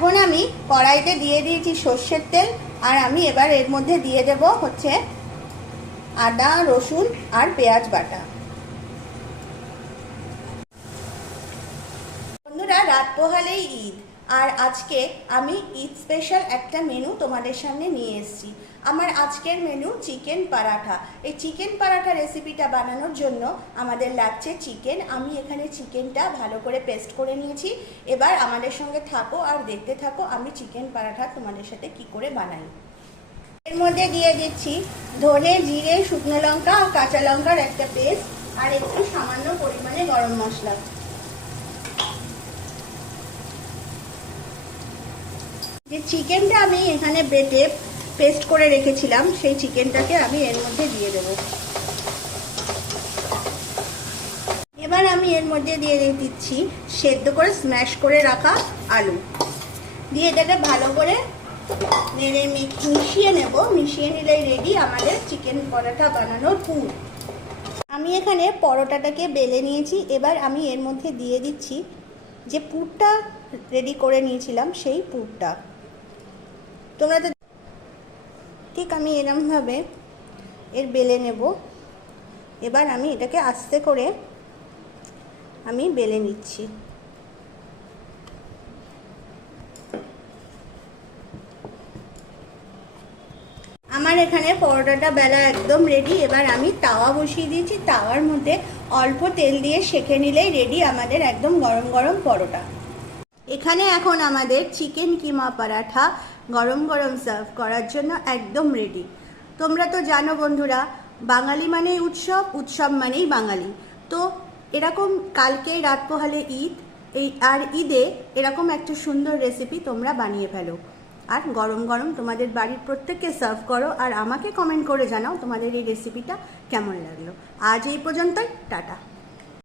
এখন আমি কড়াইতে দিয়ে দিয়েছি সর্ষের তেল, আর আমি এবার এর মধ্যে দিয়ে দেব হচ্ছে আদা, রসুন আর পেঁয়াজ বাটা। বন্ধুরা, রাত পোহালেই ঈদ। আর আজকে আমি ঈদ স্পেশাল একটা মেনু তোমাদের সামনে নিয়ে এসেছি। আমার আজকের মেনু চিকেন পরাঠা। এই চিকেন পরাঠা রেসিপিটা বানানোর জন্য আমাদের লাগছে চিকেন আমি এখানে চিকেনটা ভালো করে পেস্ট করে নিয়েছি। এবার আমাদের সঙ্গে থাকো আর দেখতে থাকো আমি চিকেন পরাঠা তোমাদের সাথে কি করে বানাই। এর মধ্যে দিয়ে দিচ্ছি ধনে, জিরে, শুকনো লঙ্কা আর কাঁচা লঙ্কার একটা পেস্ট আর একটু সামান্য পরিমাণে গরম মশলা। চিকেনটা আমি এখানে বেটে পেস্ট করে রেখেছিলাম, সেই চিকেনটাকে আমি এর মধ্যে দিয়ে দেব। এবার আমি এর মধ্যে দিয়ে দিচ্ছি সেদ্ধ করে স্ম্যাশ করে রাখা আলু। দিয়ে এটাকে ভালো করে নেড়ে মিশিয়ে নেব। মিশিয়ে নিলেই রেডি আমাদের চিকেন পরোটা বানানোর পুর। আমি এখানে পরোটাটাকে বেলে নিয়েছি। এবার আমি এর মধ্যে দিয়ে দিচ্ছি যে পুরটা রেডি করে নিয়েছিলাম, সেই পুরটা। তোমরা তো ঠিক আমি এরমভাবে এর বেলে নেব। এবার আমি এটাকে আস্তে করে আমি বেলে নিচ্ছি। আমার এখানে পরোটাটা বেলা একদম রেডি এবার আমি তাওয়া বসিয়ে দিয়েছি। তাওয়ার মধ্যে অল্প তেল দিয়ে সেঁকে নিলেই রেডি আমাদের একদম গরম গরম পরোটা। এখানে এখন আমাদের চিকেন কিমা পরাঠা গরম গরম সার্ভ করার জন্য একদম রেডি তোমরা তো জানো বন্ধুরা, বাঙালি মানেই উৎসব উৎসব মানেই বাঙালি। তো এরকম কালকেই রাত পোহালে ঈদ, এই আর ঈদে এরকম একটা সুন্দর রেসিপি তোমরা বানিয়ে ফেলো। আর গরম গরম তোমাদের বাড়ির প্রত্যেককে সার্ভ করো আর আমাকে কমেন্ট করে জানাও তোমাদের এই রেসিপিটা কেমন লাগল। আজ এই পর্যন্তই, টাটা।